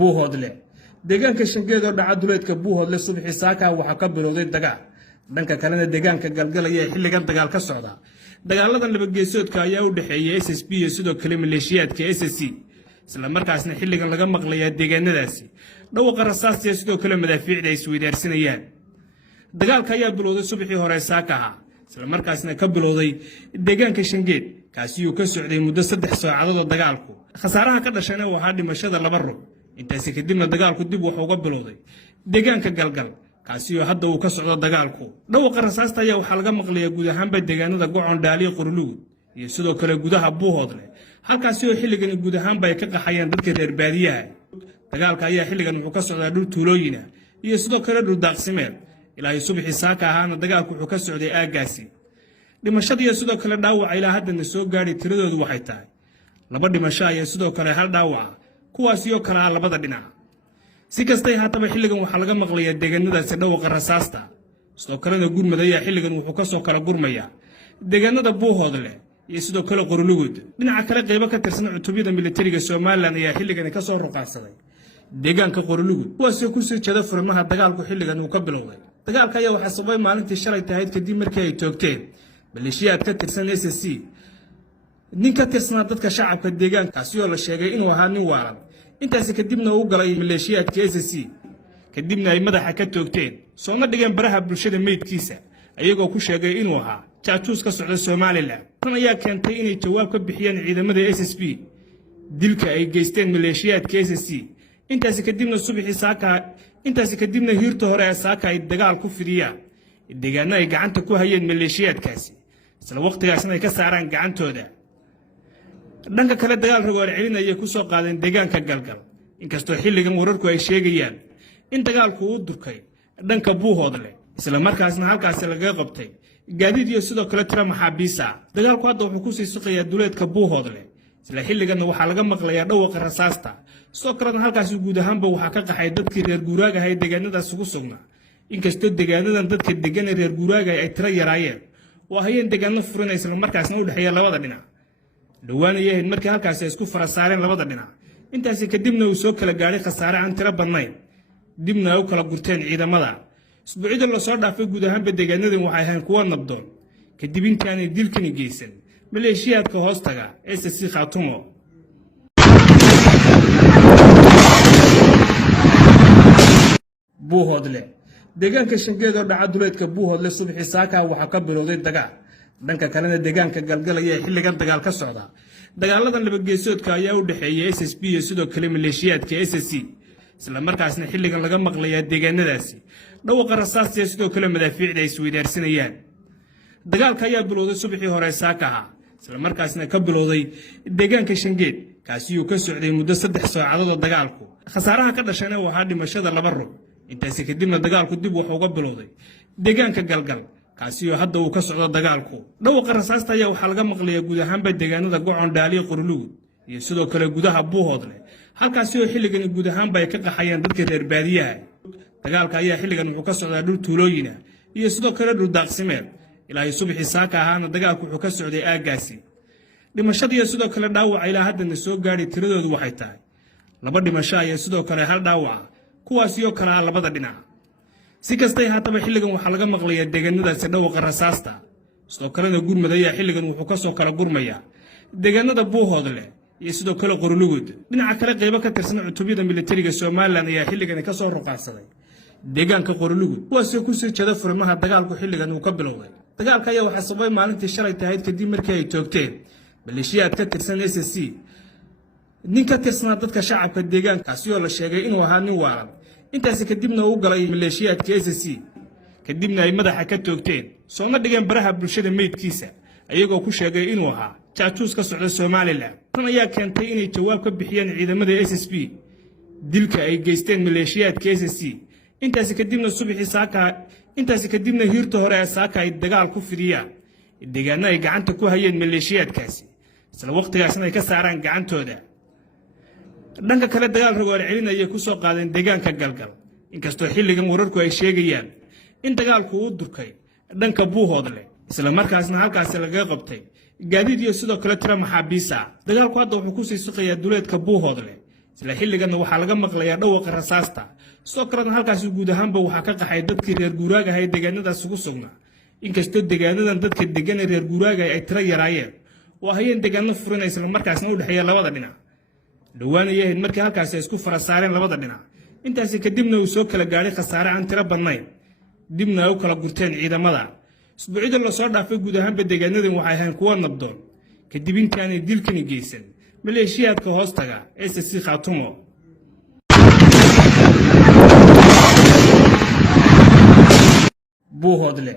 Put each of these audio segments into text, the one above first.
buuhoodle deegaanka shangeed oo dhaca duleedka buuhoodle subaxii saaka waxa ka bilowday dagaal dhanka kalena deegaanka galgalaya xilligan dagaal ka socda dagaaladan laba geesoodka ayaa u dhaxeeyay SSB iyo sidoo kale maleeshiyaadka SSC isla markaasna xilligan laga maqlayaa deegaanadaasi dhawaqa rasaasta sidoo kale madaafiicda ay isweydaarsanayaan dagaalka ayaa bilowday subaxii hore saaka isla markaasna ka bilowday deegaanka shangeed kaasi uu ka socday muddo 3 saacadood oo dagaalku khasaaraha ka dhashayna waxa dhimashada 2 ruux intaasi kadibna dagaalku dib wuxuu uga bilowday deegaanka galgal kaasi oo hadda uu ka socdo dagaalku dhawaqa rasaasta ayaa waxa laga maqlayaa guud ahaanba deegaanada Gocon Dhaaliyo Qorluud iyo sidoo kale gudaha Buuhoodle halkaasi oo xilligan guud ahaanba ay ka qaxayaan dadka reer baadiyaha dagaalka ayaa xilligan wuxuu ka socdaa dhul tuulooyina iyo sidoo kale dhul daaqsimeed ilaa subaxii saaka ahaana dagaalku wuxuu ka socday aagaasi dhimashada iyo sidoo kale dhaawac ilaa hadda soo gaari tiradoodu waxay tahay 2 dhimasho iyo sidoo kale 1 dhaawac kuwaas iyo kala labada dhinac si kastay haataba xilligan waxa laga maqlayaa deegaanadaasi dhawaqa rasaasta sidoo kalena gurmada ayaa xilligan wuxuu ka soo kala gurmaya deegaanada Buuhoodle iyo sidoo kale Qorluud dhinaca kale qayb ka tirsan cutubiyada militariga Soomaaliland ayaa xilligan ka soo ruqaansaday deegaanka Qorluud kuwaas oo ku soo jeeda furmaha dagaalku xilligan uu ka bilowday dagaalka ayaa waxa sababay maalintii shalay tahayd kadib markii ay toogteen maleeshiyaad ka tirsan SSC nin ka tirsan dadka shacabka deegaankaasi oo la sheegay inuu ahaa nin waalan intaasi kadibna uu galay maleeshiyaadka SSC kadibna ay madaxa ka toogteen soo ma dhigeen baraha bulshada meedkiisa ayagoo ku sheegay inuu ahaa jaatuus ka socda Soomaaliland tan ayaa keentay inay jawaab ka bixiyaan ciidamada SSB dilka ay geysteen maleeshiyaadka SSC intaasi kadibna hiirta hore ee saaka ay dagaal ku fidiyaan deegaanada ay gacanta ku hayeen maleeshiyaadkaasi isla waqtigaasna ay ka saaraan gacantooda dhanka kale dagaal rogoor celinaya ku soo qaadeen deegaanka galgal inkastoo xilligan wararku ay sheegayaan in dagaalku uu durkay dhanka Buuhoodle isla markaasna halkaas laga qabtay gaadiid iyo sidoo kale tira maxaabiisa dagaalku hadda wuxuu ku sii suqayaa duleedka Buuhoodle isla xilligan waxa laga maqlayaa dhawaqa rasaasta soo kalena halkaas guud ahaanba waxa ka qaxay dadkii reer guuraaga ahay deegaanadaas ugu sugnaa inkastoo deegaanadan dadka degan reer guuraaga ay tira yaraayeen oo hayeen deegaano furan isla markaasna u dhaxeeya labada dhinac dhawaanayeen markii halkaas ay isku farasaareen labada dhinac intaasi kadibna uu soo kala gaaray khasaare aan tira badnayn dibna ay kala gurteen ciidamada isbuucida la soo dhaafay guud ahaanba deegaanadan waxay ahayn kuwa nabdoon kadib intaanay dilkani geysan maleeshiyaadka hoostaga SSC Khaatumo Buuhoodle deegaanka shangeed oo dhaca duleedka Buuhoodle subaxii saaka waxa ka bilowday dagaal dhanka kalena deegaanka galgalaya xilligan dagaal ka socda dagaaladan laba geesoodka ayaa u dhaxeeyay SSB iyo sidoo kale maleeshiyaadka SSC isla markaasna xilligan laga maqlayaa deegaanadaasi dhawaqa rasaasta sidoo kale madaafiicda ay isweydaarsanayaan dagaalka ayaa bilowday subaxii hore saaka isla markaasna ka bilowday deegaanka shangeed kaasi uu ka socday muddo 3 saacadood oo dagaalku khasaaraha ka dhashayna waxa dhimashada 2 ruux intaasi kadibna dagaalku dib wuxuu uga bilowday deegaanka galgal kaasi oo hadda uu ka socdo dagaalku dhawaqa rasaasta ayaa waxa laga maqlayaa guud ahaanba deegaanada Gocon Dhaaliyo Qorluud iyo sidoo kale gudaha Buuhoodle halkaasi oo xilligan guud ahaanba ay ka qaxayaan dadka reer baadiyaha dagaalka ayaa xilligan wuxuu ka socdaa dhul tuulooyina iyo sidoo kale dhul daaqsimeed ilaa subaxii saaka ahaana dagaalku wuxuu ka socday aagaasi dhimashada iyo sidoo kale dhaawac ilaa hadda soo gaari tiradoodu waxay tahay 2 dhimasho iyo sidoo kale 1 dhaawac kuwaas iyo kala labada dhinac si kastay haataba xilligan waxa laga maqlayaa deegaanadaasi dhawaqa rasaasta sidoo kalena gurmada ayaa xilligan wuxuu ka soo kala gurmaya deegaanada Buuhoodle iyo sidoo kale Qorluud dhinaca kale qayb ka tirsan cutubiyada militariga Soomaaliland ayaa xilligan ka soo ruqaansaday deegaanka Qorluud kuwaas oo ku soo jeeda furmaha dagaalku xilligan uu ka bilowday dagaalka ayaa waxa sababay maalintii shalay tahayd kadib markii ay toogteen maleeshiyaad ka tirsan SSC nin ka tirsan dadka shacabka deegaankaasi oo la sheegay inuu ahaa nin waalan intaasi kadibna uu galay maleeshiyaadka SSC kadibna ay madaxa ka toogteen soo ma dhigeen baraha bulshada meedkiisa ayagoo ku sheegay inuu ahaa jaatuus ka socda Soomaaliland tan ayaa keentay inay jawaab ka bixiyaan ciidamada SSB dilka ay geysteen maleeshiyaadka SSC intaasi kadibna hiirta hore ee saaka ay dagaal ku fidiyaan deegaanada ay gacanta ku hayeen maleeshiyaadkaasi isla waqtigaasna ay ka saaraan gacantooda dhanka kale dagaal rogoor celinaya ku soo qaadeen deegaanka galgal inkastoo xilligan wararku ay sheegayaan in dagaalku uu durkay dhanka Buuhoodle isla markaasna halkaas laga qabtay gaadiid iyo sidoo kale tira maxaabiisa dagaalku hadda wuxuu ku sii suqayaa duleedka Buuhoodle isla xilligan waxaa laga maqlayaa dhawaaqa rasaasta sidoo kalena halkaasi guud ahaanba waxaa ka qaxay dadkii reer guuraaga ahaa ee deegaanadaas ugu sugnaa inkastoo deegaanadan dadka degan ee reer guuraaga ay tiro yaraayeen oo hayeen deegaano furan isla markaasna u dhexeeya labada dhinac dhawaanaya ahayd markii halkaasi ay isku fara saareen labada dhinac intaasi kadibna uu soo kala gaadhay khasaare aan tiro badnayn dibna ay u kala gurteen ciidamada isbuucyada la soo dhaafay guud ahaanba deegaanadan waxay ahayn kuwa nabdoon kadib intaanay dilkani geysan maleeshiyaadka hoostaga SSC Khaatumo Buuhoodle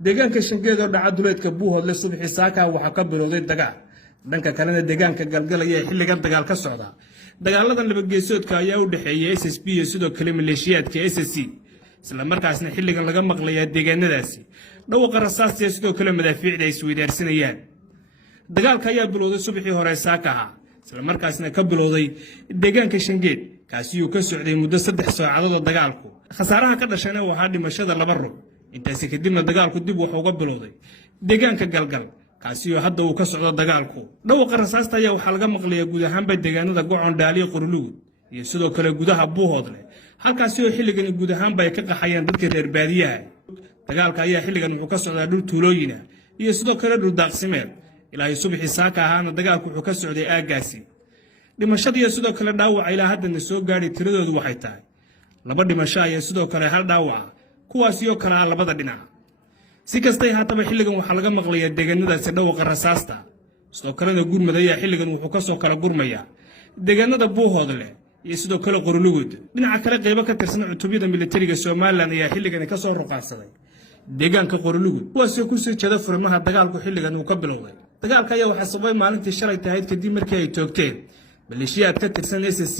deegaanka Shangeed oo dhaca duleedka Buuhoodle subaxii saaka waxaa ka bilowday dagaal dhanka kalena deegaanka galgalaya xilligan dagaal ka socda dagaaladan laba geesoodka ayaa u dhaxeeyay SSB iyo sidoo kale maleeshiyaadka SSC isla markaasna xilligan laga maqlayaa deegaanadaasi dhawaaqa rasaasta sidoo kale madaafiicda ay isweydaarsanayaan dagaalka ayaa bilowday subaxii hore saaka isla markaasna ka bilowday deegaanka Shangeed kaasi uu ka socday muddo 3 saacadood oo dagaalku khasaaraha ka dhashayna waxaa dhimashada 2 ruux intaasi kadibna dagaalku dib wuxuu uga bilowday deegaanka galgal kaasi oo hadda uu ka socdo dagaalku dhawaaqa rasaasta ayaa waxaa laga maqlayaa guud ahaanba deegaanada Gocon Dhaaliyo Qorlugud iyo sidoo kale gudaha Buuhoodle halkaasi oo xilligan guud ahaanba ay ka qaxayeen dadka reer baadiyaha dagaalka ayaa xilligan wuxuu ka socdaa dhul tuulooyina iyo sidoo kale dhul daaqsimeed ilaa subaxii saaka ahaana dagaalku wuxuu ka socday aagaasi dhimashada iyo sidoo kale dhaawac ilaa hadda soo gaadhay tiradoodu waxay tahay 2 dhimasho iyo sidoo kale 1 dhaawac kuwaasi oo kala labada dhinac si kastay haataba xilligan waxaa laga maqlayaa deegaanadaasi dhawaaqa rasaasta sidoo kalena gurmad ayaa xilligan wuxuu ka soo kala gurmayaa deegaanada Buuhoodle iyo sidoo kale Qorlugud dhinaca kale qaybo ka tirsan cutubiyada militariga Soomaaliland ayaa xilligan ka soo ruqaansaday deegaanka Qorlugud kuwaasoo ku soo jeeda furmaha dagaalku xilligan uu ka bilowday dagaalka ayaa waxaa sababay maalintii shalay tahayd kadib markii ay toogteen maleeshiyaad ka tirsan SSC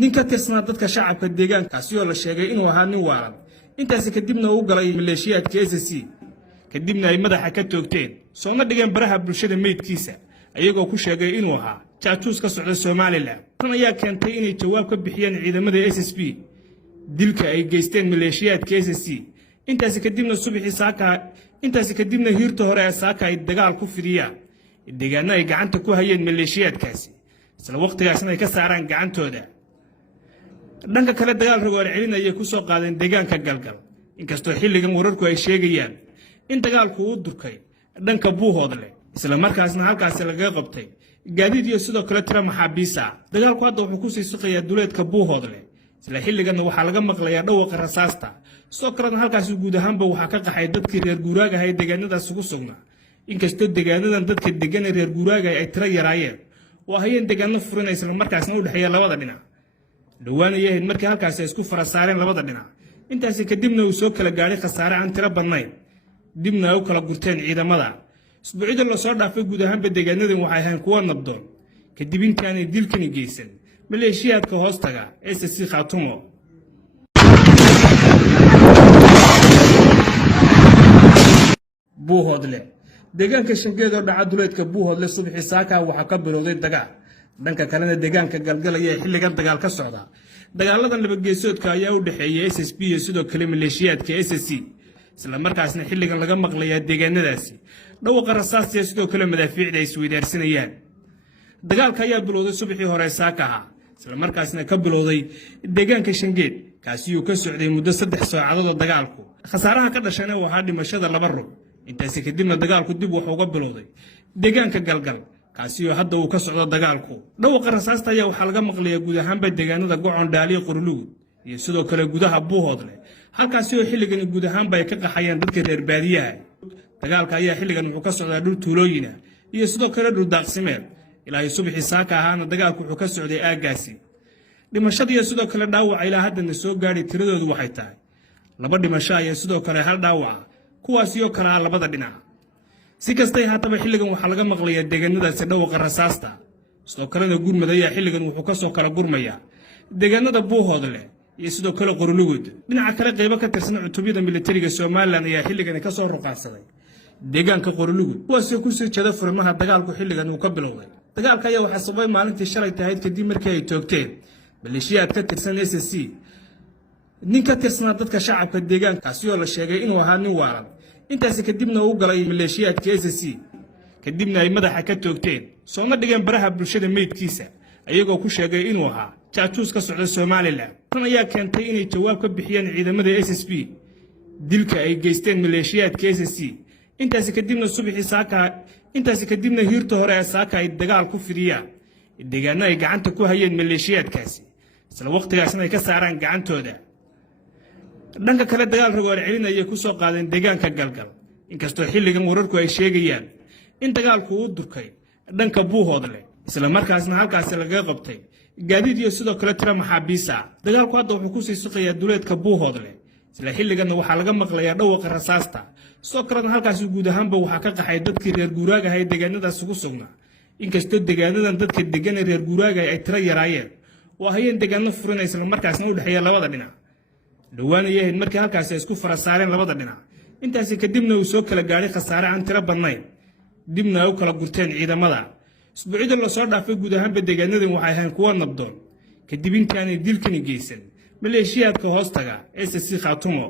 nin ka tirsan dadka shacabka deegaankaasi oo la sheegay inuu ahaa nin waalan intaasi kadibna uu galay maleeshiyaadka SSC kadibna ay madaxa ka toogteen soona dhigeen baraha bulshada meydkiisa ayagoo ku sheegay inuu ahaa jaatuus ka socda Soomaaliland tan ayaa keentay inay jawaab ka bixiyaan ciidamada SSB dilka ay geysteen maleeshiyaadka SSC intaasi kadibna hiirta hore ee saaka ay dagaal ku fidiyaan deegaano ay gacanta ku hayeen maleeshiyaadkaasi isla waqtigaasna ay ka saaraan gacantooda dhanka kale dagaal rogoor celinaya ku soo qaadeen deegaanka galgal inkastoo xilligan wararku ay sheegayaan in dagaalku uu durkay dhanka Buuhoodle isla markaasna halkaas laga qabtay gaadiid iyo sidoo kale tira maxaabiisa dagaalku hadda wuxuu ku sii suqayaa duleedka Buuhoodle isla xilligan waxaa laga maqlayaa dhawaaqa rasaasta sidoo kalena halkaas guud ahaanba waxaa ka qaxay dadkii reer guuraaga ahaa ee deegaanadaas ugu sugnaa inkastoo deegaanadan dadka degan ee reer guuraaga ay tiro yaraayeen oo hayeen deegaano furan isla markaasna u dhexeeya labada dhinac dhawaanaya ahayd markii halkaasi ay isku fara saareen labada dhinac intaasi kadibna uu soo kala gaadhay khasaare aan tiro badnayn dibna ay u kala gurteen ciidamada isbuucyada la soo dhaafay guud ahaanba deegaanadan waxay ahayn kuwa nabdoon kadib intaanay dilkani geysan maleeshiyaadka hoostaga SSC Khaatumo Buuhoodle deegaanka Shangeed oo dhaca duleedka Buuhoodle subaxii saaka waxaa ka bilowday dagaal dhanka kalena deegaanka galgalaya xilligan dagaal ka socda dagaaladan laba geesoodka ayaa u dhaxeeyay SSB iyo sidoo kale maleeshiyaadka SSC isla markaasna xilligan laga maqlayaa deegaanadaasi dhawaaqa rasaasta sidoo kale madaafiicda ay isweydaarsanayaan dagaalka ayaa bilowday subaxii hore saaka isla markaasna ka bilowday deegaanka Shangeed kaasi uu ka socday muddo 3 saacadood oo dagaalku khasaaraha ka dhashayna waxaa dhimashada 2 ruux intaasi kadibna dagaalku dib wuxuu uga bilowday deegaanka galgal kaasi oo hadda uu ka socdo dagaalku dhawaaqa rasaasta ayaa waxaa laga maqlayaa guud ahaanba deegaanada Gocon Dhaaliyo Qorlugud iyo sidoo kale gudaha Buuhoodle halkaasi oo xilligan guud ahaanba ay ka qaxayeen dadka reer baadiyaha dagaalka ayaa xilligan wuxuu ka socdaa dhul tuulooyina iyo sidoo kale dhul daaqsimeed ilaa subaxii saaka ahaana dagaalku wuxuu ka socday aagaasi dhimashada iyo sidoo kale dhaawac ilaa hadda soo gaadhay tiradoodu waxay tahay 2 dhimasho iyo sidoo kale 1 dhaawac kuwaasi oo kala labada dhinac si kastay haataba xilligan waxaa laga maqlayaa deegaanadaasi dhawaaqa rasaasta sidoo kalena gurmad ayaa xilligan wuxuu ka soo kala gurmayaa deegaanada Buuhoodle iyo sidoo kale Qorlugud dhinaca kale qaybo ka tirsan cutubiyada militariga Soomaaliland ayaa xilligan ka soo ruqaansaday deegaanka Qorlugud kuwaasoo ku soo jeeda furmaha dagaalku xilligan uu ka bilowday dagaalka ayaa waxaa sababay maalintii shalay tahayd kadib markii ay toogteen maleeshiyaad ka tirsan SSC nin ka tirsan dadka shacabka deegaankaasi oo la sheegay inuu ahaa nin waalan intaasi kadibna uu galay maleeshiyaadka SSC kadibna ay madaxa ka toogteen soona dhigeen baraha bulshada meydkiisa ayagoo ku sheegay inuu ahaa jaatuus ka socda Somaliland. Tan ayaa keentay inay jawaab ka bixiyaan ciidamada SSB dilka ay geysteen maleeshiyaadka SSC. intaasi kadibna hiirta hore ee Saaka ay dagaal ku fidiyaan deegaano ay gacanta ku hayeen maleeshiyaadkaasi, isla waqtigaasna ay ka saaraan gacantooda. dhanka kale dagaal rogoor celinaya ku soo qaadeen deegaanka Galgal, inkastoo xilligan wararku ay sheegayaan in dagaalku uu durkay dhanka Buuhoodle, isla markaasna halkaas laga qabtay gaadiid iyo sidoo kale tira maxaabiis ah. dagaalku hadda wuxuu ku sii suqayaa duleedka Buuhoodle, isla xilligan waxaa laga maqlayaa dhawaaqa rasaasta. soo kalena halkaas guud ahaanba waxaa ka qaxay dadkii reer guuraaga ah ee deegaanadaas ugu sugnaa, inkastoo deegaanadan dadka degan ee reer guuraaga ay tira yaraayeen oo hayeen deegaano furan isla markaasna u dhaxeeya labada dhinac. dhawaan ayay ahayd markii halkaas ay isku farasaareen labada dhinac, intaasi kadibna uu soo kala gaadhay khasaare aan tiro badnayn, dibna ay u kala gurteen ciidamada. isbuucida la soo dhaafay guud ahaanba deegaanadan waxay ahayn kuwa nabdoon kadib intaanay dilkani geysan maleeshiyaadka hoostaga SSC Khaatumo.